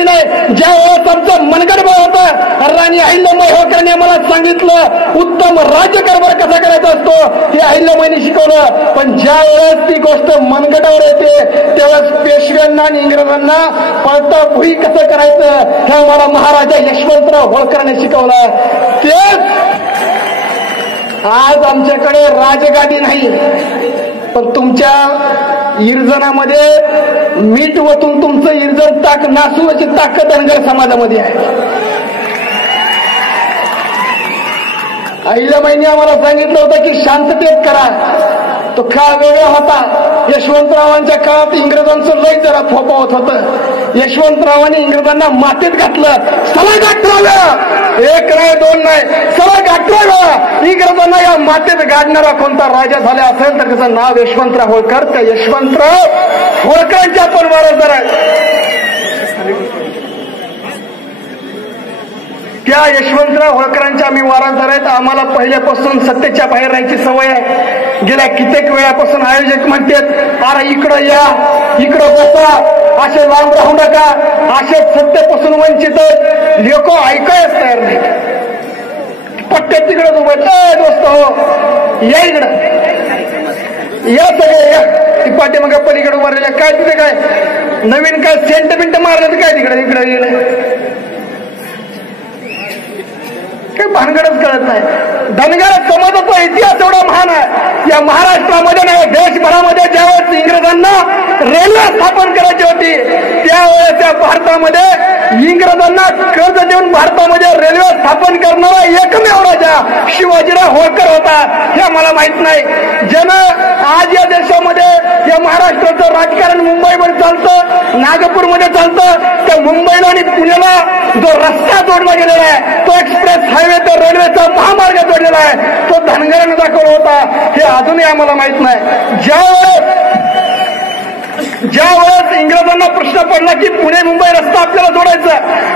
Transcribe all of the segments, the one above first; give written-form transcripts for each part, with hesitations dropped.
कमी नाही. ज्या वेळेस आमचं मनगडबळ होतं, राणी अहिल्याबाई होळकरांनी मला सांगितलं उत्तम राज्यकारभार कसा करायचा असतो हे अहिल्याबाईंनी शिकवलं. पण ज्या वेळेस ती गोष्ट मनगटावर येते त्यावेळेस पेशव्यांना आणि इंग्रजांना पळता भुई कसं करायचं हे मला महाराजा यशवंतराव होळकरांनी शिकवलं. तेच आज आमच्याकडे राजगादी नाही, पण तुमच्या इर्जनामध्ये मीठ वतून तुमचं इर्जन नासुवाची ताकद धनगर समाजामध्ये आहे. अहिल्याबाईंनी आम्हाला सांगितलं होतं की शांततेत करा. तो काळ वेगळा होता. यशवंतरावांच्या काळात इंग्रजांचं लय जरा फोपावत होतं. यशवंतरावांनी इंग्रजांना मातीत घातलं. सलग 18 वेळा, एक नाही दोन नाही, सलग 18 वेळा इंग्रजांना या मातीत गाडणारा कोणता राजा झाला असेल तर त्याचं नाव यशवंतराव होळकर. त्या यशवंतराव होळकरांच्या पण वारसदार आहे. त्या यशवंतराव होळकरांच्या आम्ही वारसदार आहेत. आम्हाला पहिल्यापासून सत्तेच्या बाहेर राहायची सवय आहे. गेल्या कित्येक वेळापासून आयोजक म्हणतात अरे इकडं या, इकडं बसा, असे लांब राहू नका, असे सत्तेपासून वंचित लोक ऐकायच तयार नाही. पट्ट्यात तिकडे उभं दोस्त हो या इकडं या सगळे या. ती पाठीमागे पलीकडे उभारलेल्या काय तिथे काय नवीन काय सेंटमेंट मारलं काय तिकडे इकडे गेलं काही भानगडच कळत नाही. धनगर समाजाचा इतिहास एवढा महान आहे. या महाराष्ट्रामध्ये नाही देशभरामध्ये ज्यावेळेस इंग्रजांना रेल्वे स्थापन करायची होती त्यावेळेस त्या भारतामध्ये इंग्रजांना कर्ज देऊन भारतामध्ये रेल्वे स्थापन करणारा एकमेव राजा शिवाजीराव होळकर होता. हे मला माहित नाही. ज्यानं आज या देशामध्ये या महाराष्ट्राचं राजकारण मुंबईमध्ये चालतं, नागपूरमध्ये चालतं. त्या मुंबईला आणि पुण्याला जो रस्ता जोडला गेलेला आहे तो एक्सप्रेस हायवे तर रेल्वेचा महामार्ग जोडलेला आहे तो धनगरांना दाखवला होता. हे अजूनही आम्हाला माहित नाही. ज्या वेळेस इंग्रजांना प्रश्न पडला की पुणे मुंबई रस्ता आपल्याला जोडायचा,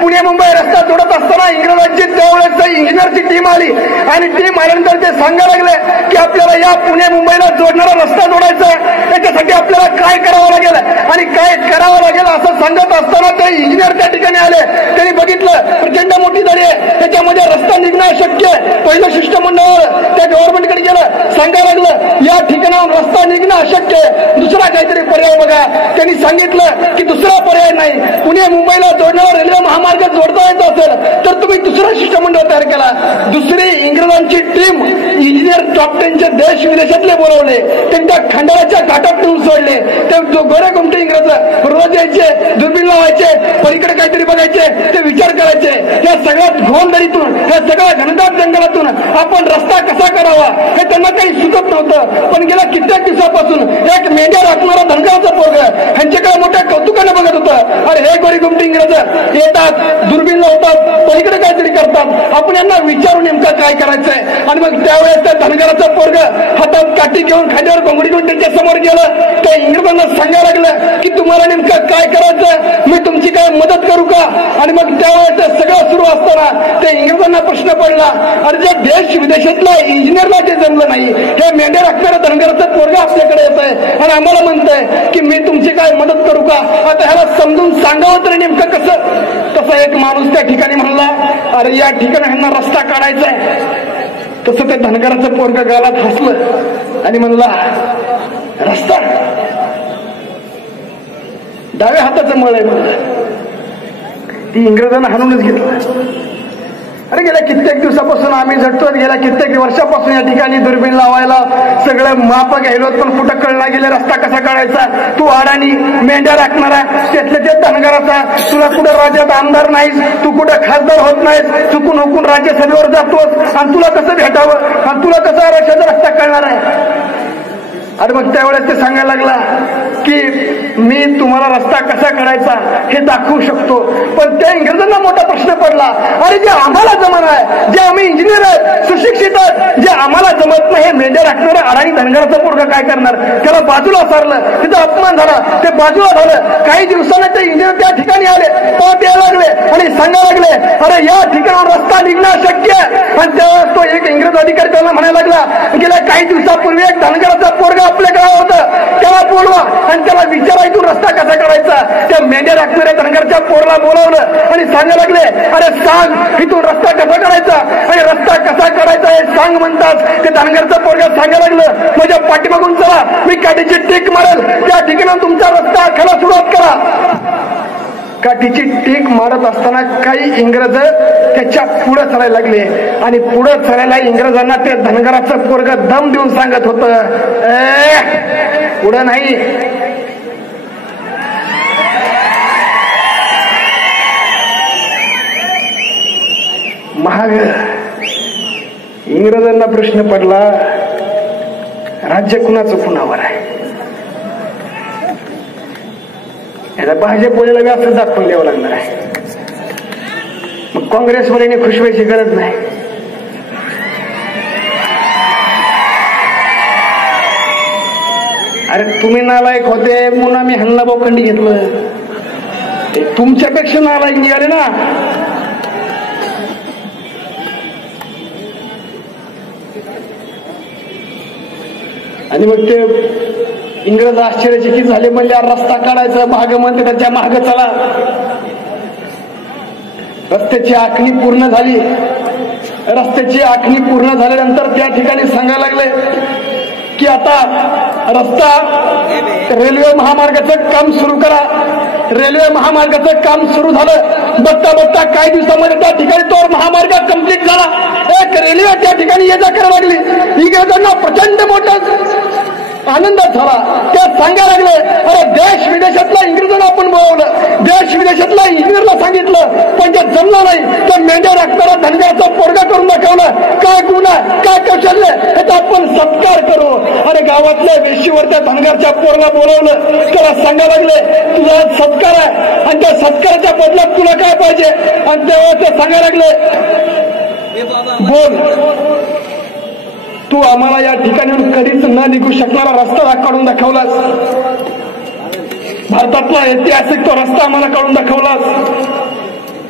पुणे मुंबई रस्ता जोडत असताना इंग्रजांची त्यावेळेस इंजिनियरची टीम आली आणि टीम आल्यानंतर ते सांगायला लागले की आपल्याला या पुणे मुंबईला जोडणारा रस्ता जोडायचा आहे, त्याच्यासाठी आपल्याला काय करावं लागेल आणि काय करावं लागेल असं सांगत असताना ते इंजिनियर त्या ठिकाणी आले. त्यांनी बघितलं प्रचंड मोठी दरी आहे, त्याच्यामध्ये रस्ता निघणं अशक्य आहे. पहिलं शिष्टमंडळ त्या गव्हर्नमेंटकडे गेलं, सांगायला लागलं या ठिकाणाहून रस्ता निघणं अशक्य आहे, दुसरा काहीतरी पर्याय बघा. त्यांनी सांगितलं की दुसरा पर्याय नाही, पुणे मुंबईला जोडणारा रेल्वे महामार्ग जोडता येत असेल तर तुम्ही दुसरा शिष्टमंडळ तयार केला. दुसरी इंग्रजांची टीम इंजिनियर टॉप 10चे देश विदेशातले बोलवले, त्यांनी त्या खंडाळाच्या घाटात नेऊन सोडले. ते गोरे गुमटे इंग्रज रोज यायचे, दुर्बीण लावायचे, पलीकडे काहीतरी बघायचे, ते विचार करायचे. या सगळ्या घोंदरीतून, या सगळ्या घनदाट जंगलातून आपण रस्ता कसा करावा हे त्यांना काही सुचत नव्हतं. पण गेल्या कित्येक दिवसापासून एक मेंढ्या राखणारा धनगराचा पोरग ह्यांच्याकडे मोठ्या कौतुकाने बघत होतं. अरे हे गोरी गुमटी इंग्रज येतात, दुर्बीण लावतात, पलीकडे काहीतरी करतात, आपण यांना विचारून नेमकं काय करायचंय. आणि मग त्यावेळेस त्या धनगराचं पोरग हातात काठी घेऊन खांद्यावर कोंबडी घेऊन त्यांच्या समोर गेलं. त्या इंग्रजांना सांगायला लागलं की तुम्हाला नेमकं काय करायचं, मी तुमची काय मदत करू का. आणि मग त्यावेळेस ते सगळं सुरू असताना त्या इंग्रजांना प्रश्न पडला अरे जे देश विदेशातला इंजिनियरला जे जमलं नाही हे मेंढे राखणारं धनगराचं पोरग आपल्याकडे येत आहे आणि आम्हाला म्हणतंय की मी तुमची काय मदत करू का. आता ह्याला समजून सांगावं तरी नेमकं कसं. तसा एक माणूस त्या ठिकाणी म्हणला अरे या ठिकाणी ह्यांना रस्ता काढायचा आहे. तसं ते धनगराचं पोरग गालात हसलं आणि म्हणला रस्ता डाव्या हाताचं मळ आहे म्हणलं. ती इंग्रजांना हाणूनच घेतलं. अरे गेल्या कित्येक दिवसापासून आम्ही झटतो, गेल्या कित्येक वर्षापासून या ठिकाणी दुर्बीण लावायला सगळं माप घ्यायलो, पण कुठं कळला गेले रस्ता कसा काढायचा. तू अडाणी मेंढ्या राखणारा त्यातल्या ते धनगराचा, तुला कुठं राज्यात आमदार नाहीस, तू कुठं खासदार होत नाहीस, चुकून हुकून राज्यसभेवर जातोस आणि तुला कसं भेटावं आणि तुला कसं रस्त्याचा रस्ता कळणार आहे. अरे मग त्यावेळेस ते सांगायला लागला की मी तुम्हाला रस्ता कसा काढायचा हे दाखवू शकतो. पण त्या इंग्रजांना मोठा प्रश्न पडला अरे जे आम्हाला जमत आहे, जे आम्ही इंजिनियर आहेत, सुशिक्षित आहेत, जे आम्हाला जमत नाही हे मेंढ्या राखणारं अडाणी धनगराचं पोरगं काय करणार. त्याला बाजूला सारलं, तिचा अपमान झाला, ते बाजूला झालं. काही दिवसांना ते इंजिनियर त्या ठिकाणी आले पद यायला लागले आणि सांगायला लागले अरे या ठिकाणावर रस्ता निघणं शक्य आहे. आणि त्यावेळेस तो एक इंग्रज अधिकारी त्याला म्हणायला लागला गेल्या काही दिवसापूर्वी एक धनगराचा पोरगा आपल्याकडे होतं त्याला बोलवा आणि त्याला विचारा इथून रस्ता कसा काढायचा. त्या मेंढ्या राखणाऱ्या धनगरच्या पोरला बोलावलं आणि सांगायला लागले अरे सांग इथून रस्ता कसा काढायचा आणि रस्ता कसा काढायचा हे सांग म्हणतात. ते धनगरचा पोरगा सांगायला लागलं माझ्या पाठीमागून चला मी काठीची टीक मारेल त्या ठिकाणी तुमचा रस्ता आखायला सुरुवात करा. काठीची टीक मारत असताना काही इंग्रज त्याच्या पुढे चालायला लागले आणि पुढे चालायला इंग्रजांना ते धनगराचं पोरग दम देऊन सांगत होत पुढे नाही महाग. इंग्रजांना प्रश्न पडला राज्य कुणाचं कुणावर आहे. याला भाजपवाल्याला व्यास दाखवून द्यावं लागणार आहे. मग काँग्रेसवाल्याने खुश व्हायची गरज नाही. अरे तुम्ही नालायक होते म्हणून आम्ही हल्ला बोकंडी घेतलं. तुमच्यापेक्षा नालायक निघाले ना. आणि मग ते इंग्रज आश्चर्यचकित झाले म्हणले रस्ता काढायचा भाग म्हणते त्याच्या माग चला. रस्त्याची आखणी पूर्ण झाली. रस्त्याची आखणी पूर्ण झाल्यानंतर त्या ठिकाणी सांगायला लागले की आता रस्ता रेल्वे महामार्गाचं काम सुरू करा. रेल्वे महामार्गाचं काम सुरू झालं. बघता बघता काही दिवसामध्ये त्या ठिकाणी तो महामार्ग कंप्लीट झाला. एक रेल्वे त्या ठिकाणी ये जा करायला लागली. इंग्रजांना प्रचंड मोठा आनंद झाला. ते सांगायला लागले अरे देश विदेशातला इंग्रजांना आपण बोलावलं. देश विदेशातला इंग्रजला सांगितलं पण ते जमलं नाही. तर मेंढ्या राखणारा धनगराचा पोरगा करून दाखवलं. काय गुण आहे काय कौशल्य याचा आपण सत्कार करू. अरे गावातल्या वेशीवर त्या धनगरच्या पोरला बोलावलं. त्याला सांगायला लागले तुझा सत्कार आहे आणि त्या सत्काराच्या बदल्यात तुला काय पाहिजे. आणि तेव्हा ते सांगायला लागले बोल तू आम्हाला या ठिकाणी कधीच न निघू शकणारा रस्ता काढून दाखवलास. भारतातला ऐतिहासिक तो रस्ता आम्हाला काढून दाखवलास.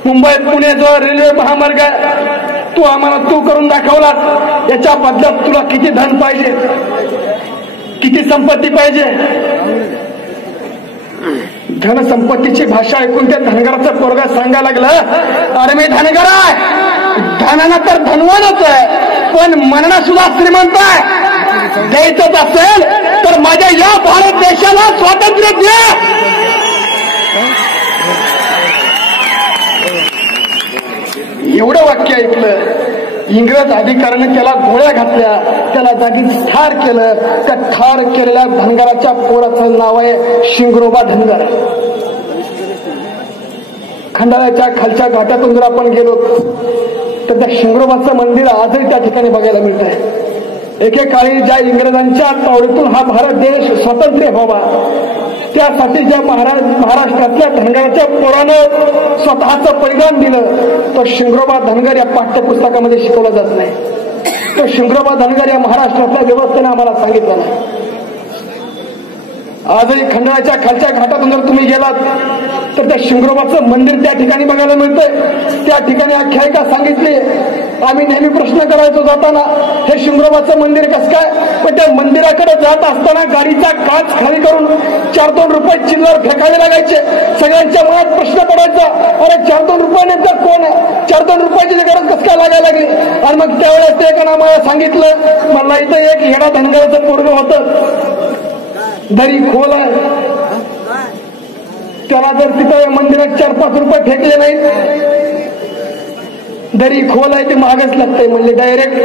मुंबई पुणे जो रेल्वे महामार्ग आहे तू आम्हाला तू करून दाखवलास. याच्या बदल्यात तुला किती धन पाहिजे किती संपत्ती पाहिजे. धनसंपत्तीची भाषा ऐकून त्या धनगराचा पोरगा सांगायला लागला अरे मी धनगर आहे. धनानं तर धनवानच आहे पण मनानं सुद्धा श्रीमंत आहे. द्यायचंच असेल तर माझ्या या भारत देशाला स्वातंत्र्य द्या. एवढं वाक्य ऐकलं. इंग्रज अधिकाऱ्याने त्याला गोळ्या घातल्या. त्याला जागीच ठार केलं. त्या ठार केलेल्या धनगराच्या पोराचं नाव आहे शिंगरोबा धनगर. खंडाळ्याच्या खालच्या घाटातून जर आपण गेलो तर त्या शिंगरोबाचं मंदिर आजही त्या ठिकाणी बघायला मिळत आहे. एकेकाळी ज्या इंग्रजांच्या तावडीतून हा भारत देश स्वातंत्र्य व्हावा त्यासाठी ज्या महाराष्ट्रातल्या धनगराच्या पोरानं स्वतःचं परिधान दिलं तो शिंगरोबा धनगर या पाठ्यपुस्तकामध्ये शिकवला जात नाही. तो शिंगरोबा धनगर या महाराष्ट्रातल्या व्यवस्थेने आम्हाला सांगितलं नाही. आजही खंडाळ्याच्या खालच्या घाटातून जर तुम्ही गेलात तर त्या शिंगरोबाचं मंदिर त्या ठिकाणी बघायला मिळतंय. त्या ठिकाणी आख्यायिका सांगितली. आम्ही नेहमी प्रश्न करायचो जाताना हे शिंगरोबाचं मंदिर कसं काय. पण त्या मंदिराकडे जात असताना गाडीचा काच खाली करून 4-2 रुपये चिल्लर फेकावे लागायचे. सगळ्यांच्या मनात प्रश्न पडायचा अरे 4-2 रुपये नेमकं कोण आहे. 4-2 रुपयाची गरज कसं काय लागायला लागली. आणि मग त्यावेळेस ते एकानं मला सांगितलं मला इथं एक येडा धनगराचं पोरगं होतं. दरी खोल आहे. त्याला जर तिथं मंदिरात 4-5 रुपये फेकले नाही दरी खोल आहे ते महागच लागतंय म्हणले डायरेक्ट.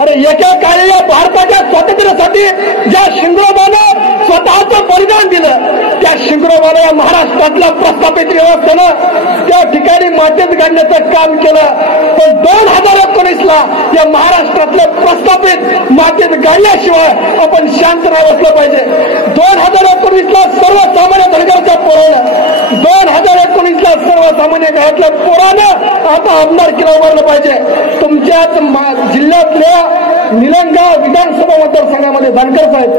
अरे एका काळी या भारताच्या स्वातंत्र्यासाठी ज्या शिंगरोबानं स्वतःचं बलिदान दिलं त्या शिंगरोबानं या महाराष्ट्रातल्या प्रस्थापित व्यवस्थेनं त्या ठिकाणी मातीत गाडण्याचं काम केलं. पण 2019ला या महाराष्ट्रातले प्रस्थापित मातीत गाडल्याशिवाय आपण शांत नाही बसलं पाहिजे. 2019ला सर्वसामान्य धनगरच्या पोरानं 2019ला सर्वसामान्य घरातल्या पोरानं आता आमदारकीला उभारलं पाहिजे. तुमच्याच जिल्ह्यातल्या निलंगा विधानसभा मतदारसंघामध्ये जानकर साहेब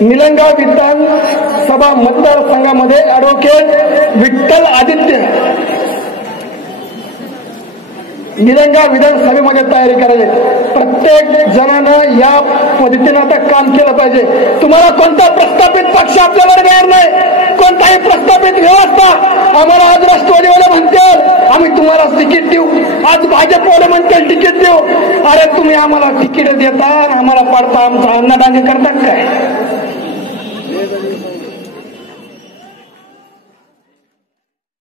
निलंगा विधानसभा मतदारसंघामध्ये ॲडव्होकेट विठ्ठल आदित्य निलंगा विधानसभेमध्ये तयारी करायची. प्रत्येक जणांना या पद्धतीने आता काम केलं पाहिजे. तुम्हाला कोणता प्रस्थापित पक्ष आपल्याकडे मिळणार नाही, कोणताही प्रस्थापित व्यवस्था. आम्हाला आज राष्ट्रवादीवाले म्हणतील आम्ही तुम्हाला तिकीट देऊ, आज भाजपवाले म्हणतील तिकीट देऊ. अरे तुम्ही आम्हाला तिकीट देता आम्हाला पाडता, आमचा अन्नदान करतात काय?